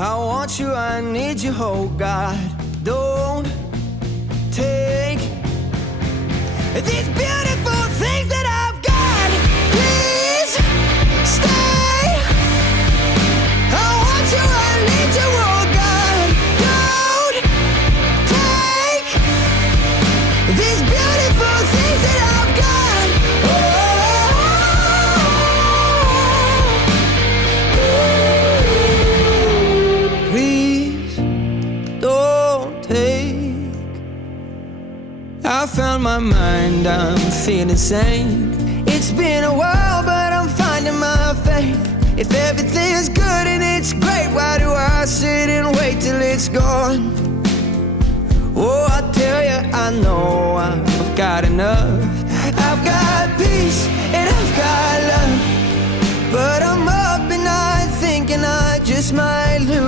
I want you, I need you, oh God. Don't take these beautiful things that I've got. Please stay. I want you, I need you, oh God. Don't take these beautiful things that I've got. Please don't take. I found my mind, I'm feeling sane. It's been a while, but I'm finding my faith. If everything's good and it's great, why do I sit and wait till it's gone? Oh, I tell you, I know I've got enough.